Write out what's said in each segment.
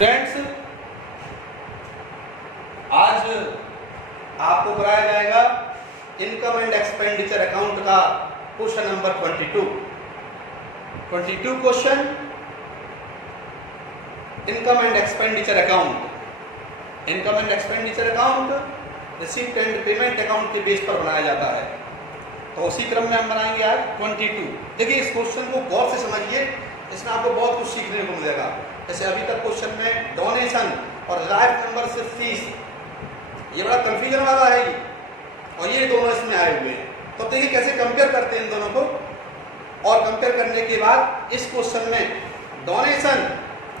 Students, आज आपको कराया जाएगा इनकम एंड एक्सपेंडिचर अकाउंट का question number 22 question income and expenditure account. Income and expenditure account receipt and payment account के base पर बनाया जाता है। तो उसी क्रम में हम बनाएंगे आज 22। देखिए, इस क्वेश्चन को गौर से समझिए, इसमें आपको बहुत कुछ सीखने को मिलेगा। जैसे अभी तक क्वेश्चन में डोनेशन और लाइफ नंबर से फीस, ये बड़ा कंफ्यूजन वाला है ये, और ये दोनों इसमें आए हुए हैं। तो देखिए कैसे कंपेयर करते हैं इन दोनों को, और कंपेयर करने के बाद इस क्वेश्चन में डोनेशन,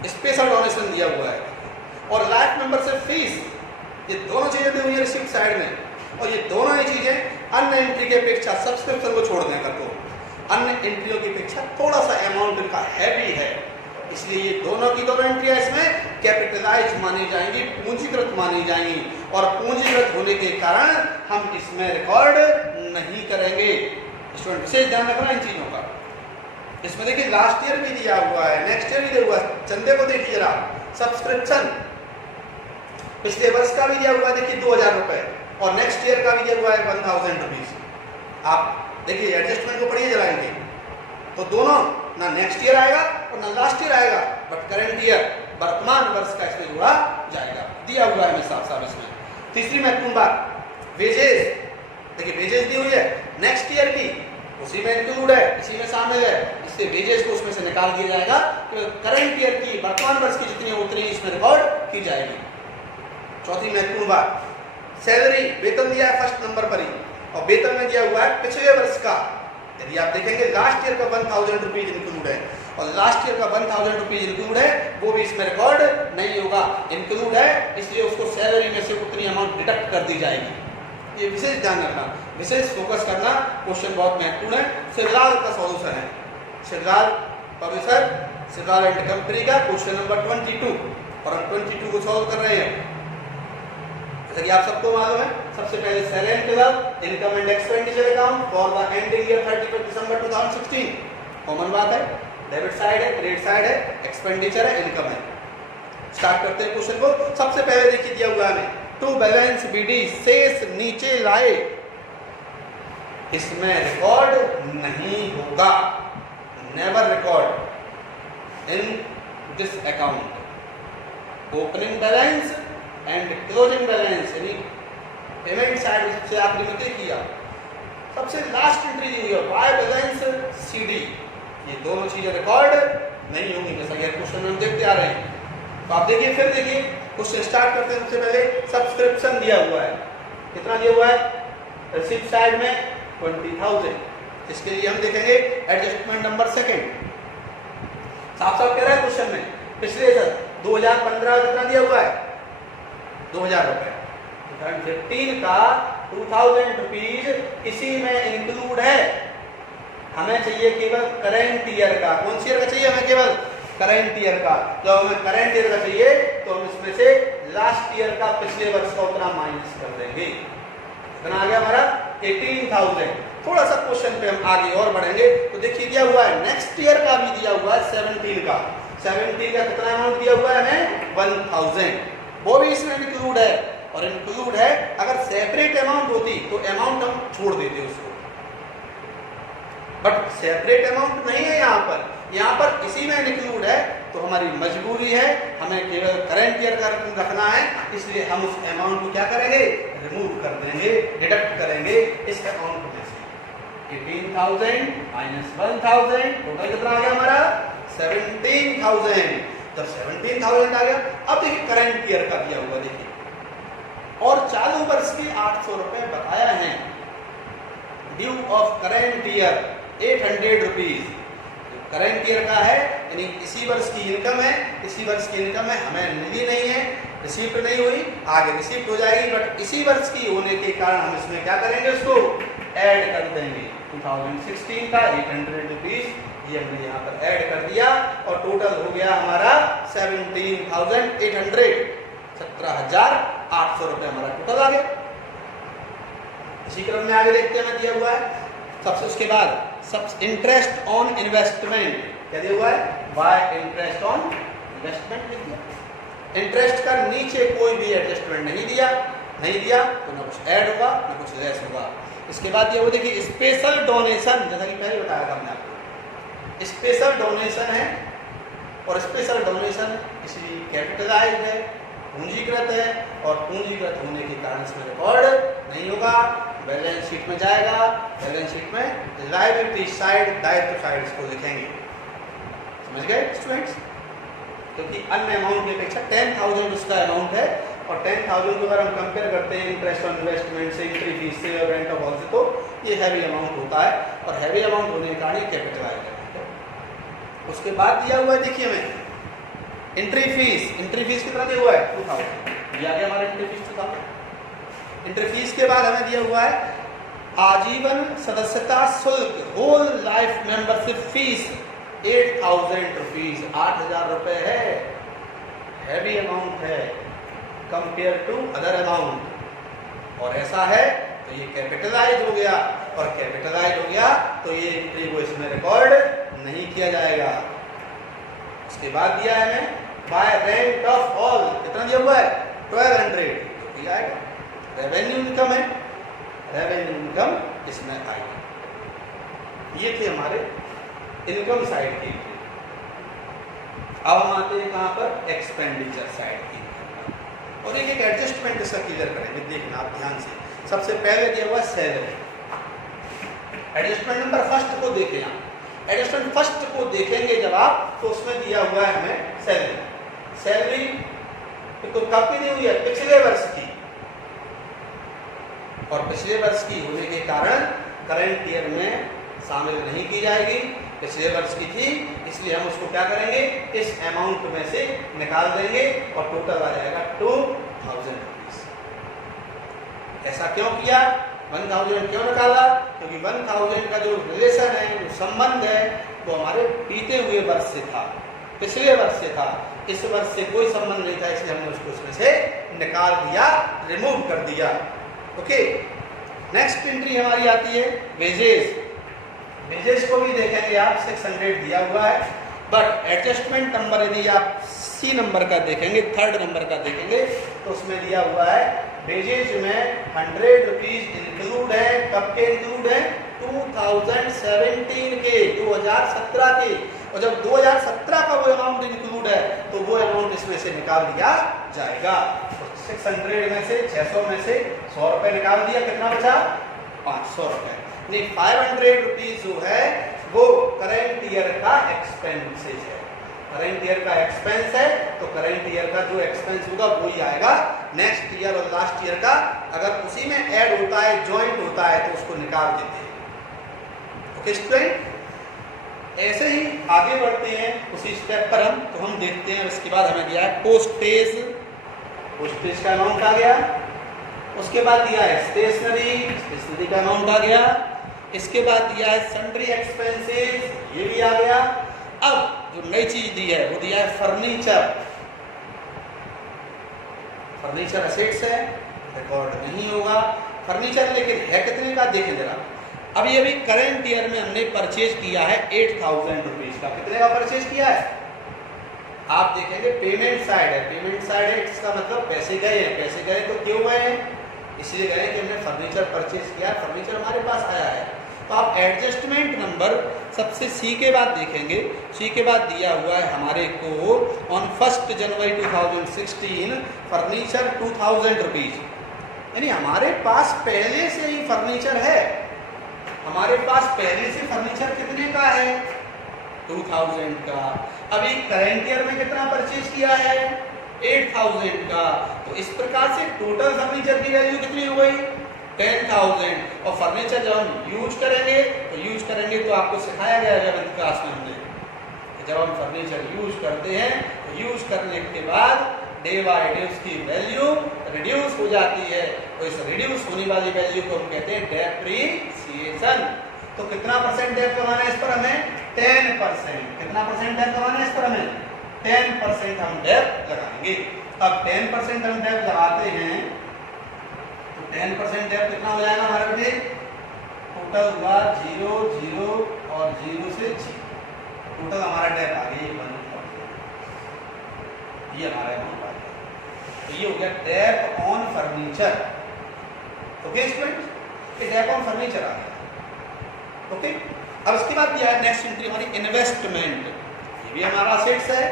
स्पेशल डोनेशन दिया हुआ है, और लाइफ नंबर से फीस, ये दोनों चीजें दी हुई है रिसिप्ट साइड में। और ये दोनों ही चीजें अन्य एंट्री की अपेक्षा सब्सक्रिप्शन को छोड़ने का, तो अन्य एंट्रियों की अपेक्षा थोड़ा सा अमाउंट इनका हैवी है, इसलिए ये दोनों की दोनों एंट्रियां इसमें कैपिटलाइज मानी जाएंगी, पूंजीकृत मानी जाएंगी, और पूंजीकृत होने के कारण हम इसमें रिकॉर्ड नहीं करेंगे। स्टूडेंट विशेष ध्यान रखना इन चीजों का। इसमें देखिए लास्ट ईयर भी दिया हुआ है, नेक्स्ट ईयर भी दिया हुआ है। चंदे को देखिए जरा, सब्सक्रिप्शन पिछले वर्ष का भी दिया हुआ है, देखिए 2000 रुपए, और नेक्स्ट ईयर का भी दिया हुआ है 1000 रुपीज। आप देखिए एडजस्टमेंट को पढ़िए जरा इनके, तो दोनों ना नेक्स्ट ईयर आएगा और ना लास्ट ईयर आएगा, बट करंट ईयर वर्तमान वर्ष का इसमें जुड़ा जाएगा, दिया हुआ है साफ साफ इसमें। तीसरी महत्वपूर्ण बात, वेजेस, देखिए वेजेस दी हुई है नेक्स्ट ईयर की, उसी में इंक्लूड है, इसी में शामिल है, इससे वेजेस को उसमें से निकाल दिया जाएगा। तो करंट ईयर की, वर्तमान वर्ष की जितनी उतनी इसमें रिकॉर्ड की जाएगी। चौथी महत्वपूर्ण बात, सैलरी, वेतन दिया है फर्स्ट नंबर पर ही, और वेतन में दिया हुआ है पिछले वर्ष का। यदि आप देखेंगे लास्ट ईयर का 1000 रुपीज इंक्लूड है, और लास्ट ईयर का 1000 रुपीज इंक्लूड है, वो भी इसमें रिकॉर्ड नहीं होगा, इंक्लूड है, इसलिए उसको सैलरी में से उतनी अमाउंट डिडक्ट कर दी जाएगी। ये विशेष ध्यान रखना, विशेष फोकस करना, क्वेश्चन बहुत महत्वपूर्ण है। शिवलाल का सॉल्यूशन है, Shivlal publisher, Shivlal and company का क्वेश्चन नंबर 22, और हम 22 को सॉल्व कर रहे हैं। जैसा कि आप सबको मालूम है, सबसे पहले salient club income and expenditure account for the ending year 31 December 2016, common बात है, डेबिट साइड है, क्रेडिट साइड है, एक्सपेंडिचर है, इनकम है। स्टार्ट करते हैं क्वेश्चन को। सबसे पहले देखिए दिया हुआ है टू बैलेंस बीडी, शेष नीचे लाए, इसमें रिकॉर्ड नहीं होगा, never record in this account. Opening balance and closing balance, यानी पेमेंट साइड से आपने मतलब किया, सबसे लास्ट एंट्री दी हुई है बाय बैलेंस सीडी, ये दोनों चीजें रिकॉर्ड नहीं होंगी, जैसा कि क्वेश्चन में हम देखते आ रहे हैं। तो आप देखिए, फिर देखिए क्वेश्चन स्टार्ट करते हैं। सबसे पहले सब्सक्रिप्शन दिया हुआ है, कितना दिया हुआ है रिसीप्ट साइड में 20,000, इसके लिए हम देखेंगे एडजस्टमेंट नंबर सेकंड। साफ साफ कह रहा है क्वेश्चन में, पिछले साल 2015 कितना दिया हुआ है 2000 रुपए, 2015 का 2000 रुपीज इसी में इंक्लूड है। हमें चाहिए केवल करंट ईयर का, कौन सी ईयर का चाहिए हमें, केवल करंट ईयर का। जब हमें करंट ईयर का चाहिए तो हम इसमें से लास्ट ईयर का, पिछले वर्ष का उतना माइनस कर देंगे। कितना आ गया हमारा 18,000। थोड़ा सा क्वेश्चन पे हम आगे और बढ़ेंगे, तो देखिए दिया हुआ है नेक्स्ट ईयर का भी दिया हुआ है 17 का, 17 का कितना अमाउंट दिया हुआ है हमें 1000, वो भी इसमें इंक्लूड है। और इंक्लूड है, अगर सेपरेट अमाउंट होती तो अमाउंट हम छोड़ देते उसको, बट सेपरेट अमाउंट नहीं है यहाँ पर इसी में इंक्लूड है, तो हमारी मजबूरी है, हमें केवल करंट ईयर का रखना है, इसलिए हम उस अमाउंट को क्या करेंगे, रिमूव कर देंगे, डिडक्ट करेंगे इस अमाउंट को। जैसे 18,000 माइनस 1,000, टोटल कितना आ गया हमारा 17,000। जब 17,000 आ गया, अब देखिए करंट ईयर का दिया हुआ देखिए, और चालू वर्ष के 800 रुपए बताया है। Due of current year 800 rupees, current year का है, यानी इसी वर्ष की इनकम है, इसी वर्ष की इनकम है, हमें मिली नहीं है, रिसीप्ट नहीं हुई, आगे रिसीप्ट हो जाएगी, बट इसी वर्ष की होने के कारण हम इसमें क्या करेंगे, उसको ऐड कर देंगे। 2016 का 800 रुपीज ये हमने यहाँ पर ऐड कर दिया, और टोटल हो गया हमारा 17,800, 17,800 रुपए हमारा टोटल आ गया। इसी क्रम में आगे देखते हैं दिया हुआ है सबसे, उसके बाद सब इंटरेस्ट ऑन इन्वेस्टमेंट क्या दिया हुआ है, बाय इंटरेस्ट ऑन इन्वेस्टमेंट लिख दिया। इंटरेस्ट का नीचे कोई भी एडजस्टमेंट नहीं दिया तो ना कुछ ऐड होगा ना कुछ लेस होगा। इसके बाद ये वो देखिए स्पेशल डोनेशन, जैसा कि पहले बताया था हमने आपको, स्पेशल डोनेशन है और स्पेशल डोनेशन इसलिए कैपिटलाइज है, पूंजीकृत है और पूंजीकृत होने के कारण इसमें रिकॉर्ड नहीं होगा, बैलेंस शीट में जाएगा। बैलेंस शीट में लायबिलिटी साइड, दायित्व साइड इसको लिखेंगे। समझ गए स्टूडेंट्स? क्योंकि अन्य अमाउंट की अपेक्षा 10,000 उसका अमाउंट है और 10,000 को अगर हम कंपेयर करते हैं इंटरेस्ट ऑन इन्वेस्टमेंट से, एंट्री फीस से और रेंट ऑफ हाउस से, तो ये हैवी अमाउंट होता है और हैवी अमाउंट होने के कारण ये कैपिटलाइज है। उसके बाद दिया हुआ है देखिए हमें एंट्री फीस कितना दिया हुआ है 2000 दिया गया हमारा एंट्री फीस 2000। एंट्री फीस के बाद हमें दिया हुआ है आजीवन सदस्यता शुल्क, whole life membership fee 8,000 rupees, 8,000 रुपए है, हैवी अमाउंट है कंपेयर टू अदर अमाउंट। और ऐसा है तो ये कैपिटलाइज हो गया और कैपिटलाइज हो गया तो ये एंट्री को इसमें रिकॉर्ड नहीं किया जाएगा। उसके बाद दिया है हमें बाय रेंट ऑफ ऑल, कितना दिया हुआ है 1200 दिया आएगा। रेवेन्यू इनकम है, रेवेन्यू इनकम इसमें आएगी। ये थे हमारे इनकम साइड की। अब हम आते हैं कहां पर एक्सपेंडिचर साइड की। और एक एडजस्टमेंट इसका क्लियर करेंगे, देखना आप ध्यान से। सबसे पहले दिया हुआ सैलरी, एडजस्टमेंट नंबर फर्स्ट को देखें आप। एडजस्टमेंट फर्स्ट को देखेंगे जब आप तो उसमें दिया हुआ है हमें सैलरी। सैलरी तो कब की दी हुई है, पिछले वर्ष की, और पिछले वर्ष की होने के कारण करंट ईयर में शामिल नहीं की जाएगी। पिछले वर्ष की थी इसलिए हम उसको क्या करेंगे, इस अमाउंट में से निकाल देंगे और टोटल आ जाएगा 2,000 रुपीज। ऐसा क्यों किया, 1,000 क्यों निकाला, क्योंकि 1,000 का जो रिलेशन है, जो संबंध है, वो हमारे बीते हुए वर्ष से था, पिछले वर्ष से था। इस वर्ष से कोई संबंध नहीं था, इसलिए हमने उसको उसमें से निकाल दिया, रिमूव कर दिया। ओके, नेक्स्ट एंट्री हमारी आती है वेजेस। वेजेस को भी देखेंगे आप 600 दिया हुआ है, बट एडजस्टमेंट नंबर यदि आप सी नंबर का देखेंगे, थर्ड नंबर का देखेंगे तो उसमें दिया हुआ है वेजेज में 100 रुपीज इंक्लूड है। कब के इंक्लूड है, 2017 के, 2017 के। और जब 2017 का वो अमाउंट इंक्लूड है तो वो अमाउंट इसमें से निकाल दिया जाएगा। 600 में से 600 में से 100 रुपए निकाल दिया, कितना बचा 500 रुपए। नहीं, 500 रुपीज जो है वो करंट ईयर का एक्सपेंसेस है। करंट ईयर का एक्सपेंस है तो करंट ईयर का जो एक्सपेंस होगा वो ही आएगा। नेक्स्ट ईयर और लास्ट ईयर का अगर उसी में ऐड होता है, ज्वाइंट होता है तो उसको निकाल देते हैं। ओके स्टूडेंट, ऐसे ही आगे बढ़ते हैं उसी स्टेप पर हम, तो हम देखते हैं। इसके बाद हमें दिया है पोस्टेज, पोस्टेज का अमाउंट आ गया। उसके बाद दिया है स्टेशनरी, स्टेशनरी का अमाउंट आ गया। इसके बाद दिया है सन्ड्री एक्सपेंसेस, ये भी आ गया। अब जो नई चीज दी है वो दिया है फर्नीचर। फर्नीचर असेट्स है, रिकॉर्ड नहीं होगा फर्नीचर, लेकिन है कितने का देखें जरा। अब ये भी करंट ईयर में हमने परचेज किया है 8,000 रुपीज का। कितने का परचेज किया है, आप देखेंगे पेमेंट साइड है, पेमेंट साइड है, इसका मतलब पैसे गए हैं। पैसे गए तो क्यों गए हैं, इसलिए गए कि हमने फर्नीचर परचेज किया, फर्नीचर हमारे पास आया है। तो आप एडजस्टमेंट नंबर सबसे सी के बाद देखेंगे। सी के बाद दिया हुआ है हमारे को ऑन 1 जनवरी 2016 फर्नीचर 2,000 रुपीज, यानी हमारे पास पहले से ही फर्नीचर है। हमारे पास पहले से फर्नीचर कितने का है, 2,000 का। अभी करंट ईयर में कितना परचेज किया है, 8,000 का। तो इस प्रकार से टोटल फर्नीचर की वैल्यू कितनी हो गई, 10,000। और फर्नीचर जब हम यूज करेंगे तो आपको सिखाया गया है 11th क्लास में हमने, जब हम फर्नीचर यूज करते हैं तो यूज करने के बाद डे बाय डे उसकी वैल्यू रिड्यूस हो जाती है। तो इस रिड्यूस होने वाली वैल्यू को हम कहते हैं डेप्रिसिएशन। तो कितना परसेंट डेप लगाना है इस पर हमें, 10%। कितना परसेंट डेप लगाना है इस पर हमें, 10% हम डेप लगाएंगे। अब 10% हम डेप लगाते हैं तो 10% डेप कितना हो जाएगा हमारे पे, टोटल हुआ 0, 0 और 0 से 0। टोटल हमारा डेप आ गया 1,000। ये हमारा अमाउंट आ गया। तो ये हो गया dep on furniture. Okay student, ये डेप ऑन फर्नीचर आ गया। ओके, अब इसके बाद दिया है नेक्स्ट एंट्री हमारी इन्वेस्टमेंट। ये भी हमारा असेट्स है।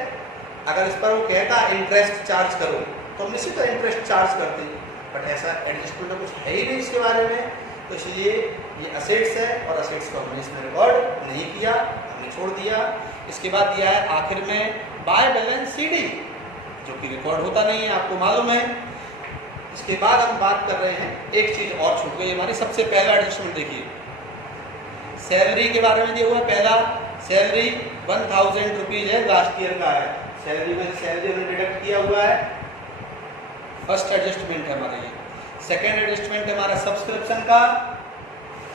अगर इस पर वो कहता इंटरेस्ट चार्ज करो तो हम निश्चित इंटरेस्ट चार्ज करते हैं, बट ऐसा एडजस्टमेंट कुछ है ही नहीं इसके बारे में, तो इसलिए ये असेट्स है और असेट्स को हमने इसमें रिकॉर्ड नहीं किया, हमने छोड़ दिया। इसके बाद दिया है आखिर में बाय बैलेंस सीडी, जो कि रिकॉर्ड होता नहीं है, आपको मालूम है। इसके बाद हम बात कर रहे हैं, एक चीज़ और छूट गई हमारी, सबसे पहला एडजस्टमेंट देखिए, सैलरी के बारे में दिया हुआ है। पहला सैलरी 1000 रुपीज़ है, लास्ट ईयर का है, सैलरी में सैलरी हमने डिडक्ट किया हुआ है। फर्स्ट एडजस्टमेंट है हमारा ये। सेकेंड एडजस्टमेंट है हमारा सब्सक्रिप्शन का,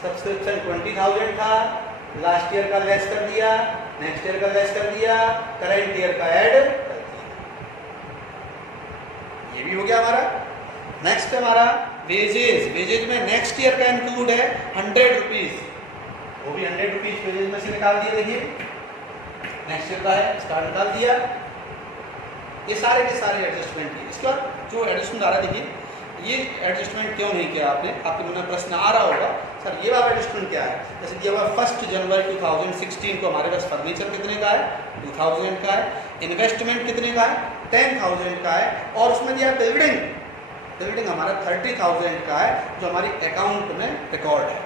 सब्सक्रिप्शन 20000 था, लास्ट ईयर का लेस कर दिया, नेक्स्ट ईयर का लेस कर दिया, करंट ईयर का ऐड कर दिया, ये भी हो गया हमारा। नेक्स्ट है हमारा वेजेज। वेजेज में नेक्स्ट ईयर का इंक्लूड है 100 रुपीज़, वो भी 100 रुपीज़ वेजेज में से निकाल दिया। देखिए नेक्स्ट ईयर का है, इसका निकाल दिया। ये सारे के सारे एडजस्टमेंट किए। इसके बाद जो एडजस्टमेंट आ रहा है, देखिए ये एडजस्टमेंट क्यों नहीं किया आपने, आपके मन में प्रश्न आ रहा होगा सर ये वाला एडजस्टमेंट क्या है। जैसे दिया हुआ 1 जनवरी 2016 को हमारे पास फर्नीचर कितने का है, 2000 का है, इन्वेस्टमेंट कितने का है, 10000 का है, और उसमें दिया बिल्डिंग, बिल्डिंग हमारा 30000 का है, जो हमारी अकाउंट में रिकॉर्ड है।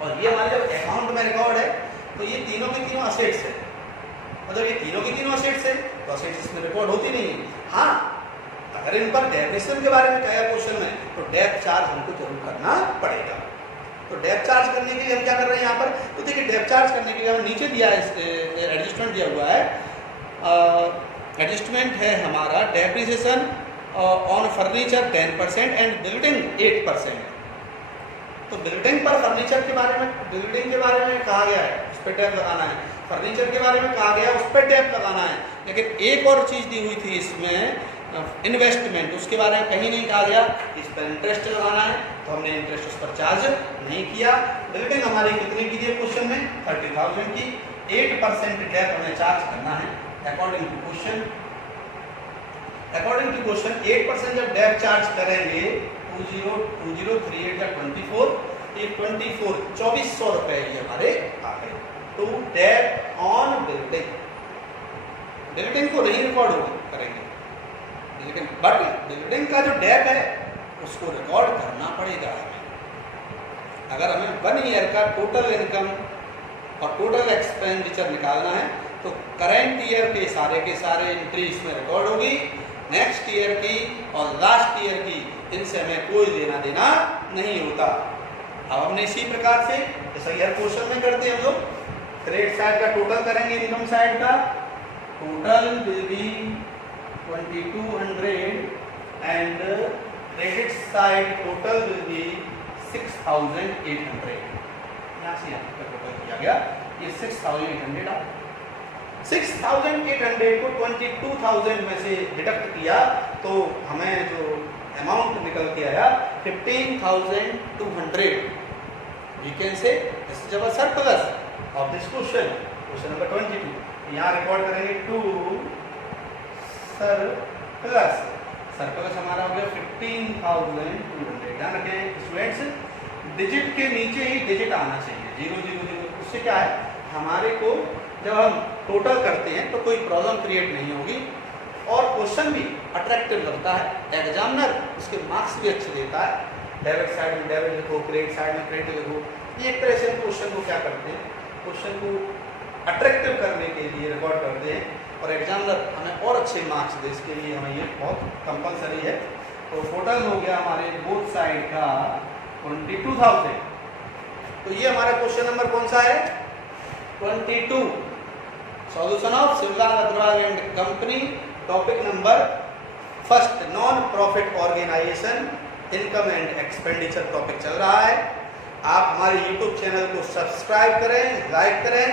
और ये हमारे जब अकाउंट में रिकॉर्ड है तो ये तीनों के तीनों असेट्स है, मतलब ये तीनों की तीनों असेट्स है, तो असेट्स इसमें रिकॉर्ड होती नहीं है। हाँ, अगर इन पर डेप्रिसिएशन के बारे में कहा क्वेश्चन में, तो डेप चार्ज हमको जरूर करना पड़ेगा। तो डेप चार्ज करने के लिए हम क्या कर रहे हैं यहाँ पर, तो देखिए डेप चार्ज करने के लिए हम नीचे दिया है, एडजस्टमेंट दिया हुआ है। एडजस्टमेंट है हमारा depreciation on furniture 10% and building 8%। तो बिल्डिंग पर फर्नीचर के बारे में, बिल्डिंग के बारे में कहा गया है उस पर टैप लगाना है, फर्नीचर के बारे में कहा गया उस पर टैप लगाना है। लेकिन एक और चीज़ दी हुई थी इसमें इन्वेस्टमेंट, उसके बारे में कहीं नहीं कहा गया, इस पर इंटरेस्ट लगाना है, तो हमने इंटरेस्ट उस पर चार्ज नहीं किया। बिल्डिंग हमारी कितने की थी क्वेश्चन में, 30000 की, 8% डेप हमें चार्ज करना है according to question. According to question 8% जब डेप चार्ज करेंगे 2038 या 24, ये 2400 रुपए ये हमारे आ गए। तो डेप ऑन बिल्डिंग, बिल्डिंग को नहीं रिकॉर्ड करेंगे, लेकिन बट बिल्डिंग का जो डेप है उसको रिकॉर्ड करना पड़ेगा हमें। अगर हमें 1 ईयर का टोटल इनकम और टोटल एक्सपेंडिचर निकालना है तो करंट ईयर के सारे एंट्री इसमें रिकॉर्ड होगी, नेक्स्ट ईयर की और लास्ट ईयर की इनसे हमें कोई लेना देना नहीं होता। अब हमने इसी प्रकार से जैसा हर क्वेश्चन में करते हैं हम लोग, क्रेडिट साइड का टोटल करेंगे, इनकम साइड का total will be 2200 and credit side total will be 6800। यहाँ से यहाँ तक टोटल किया गया, ये 6800 आ, 6800 को 22000 में से डिडक्ट किया तो हमें जो अमाउंट निकल के आया 15200। We can say this is our surplus of this question, question number 22। यहाँ रिकॉर्ड करेंगे टू सरप्लस, सरप्लस हमारा हो गया 15200। ध्यान रखें स्टूडेंट्स, डिजिट के नीचे ही डिजिट आना चाहिए, 000। उससे क्या है, हमारे को जब हम टोटल करते हैं तो कोई प्रॉब्लम क्रिएट नहीं होगी और क्वेश्चन भी अट्रैक्टिव लगता है, एग्जामिनर उसके मार्क्स भी अच्छे देता है। डेबिट साइड में डेबिट लिखो, क्रेडिट साइड में क्रेडिट लिखो, ये एक तरह से हम क्वेश्चन को क्या करते हैं, क्वेश्चन को अट्रैक्टिव करने के लिए रिकॉर्ड करते हैं और एग्जामिनर हमें और अच्छे मार्क्स दे, इसके लिए हमें ये बहुत कंपलसरी है। तो टोटल हो गया हमारे बोथ साइड का 22000। तो ये हमारा क्वेश्चन नंबर कौन सा है, 22, solution of Shivlal Agarwal and company, topic number first, non profit organisation, income and expenditure topic चल रहा है। आप हमारे YouTube चैनल को सब्सक्राइब करें, लाइक करें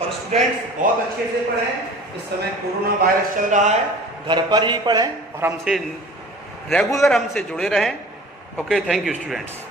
और स्टूडेंट्स बहुत अच्छे से पढ़ें। इस समय कोरोना वायरस चल रहा है, घर पर ही पढ़ें और हमसे रेगुलर हमसे जुड़े रहें। Okay, thank you students.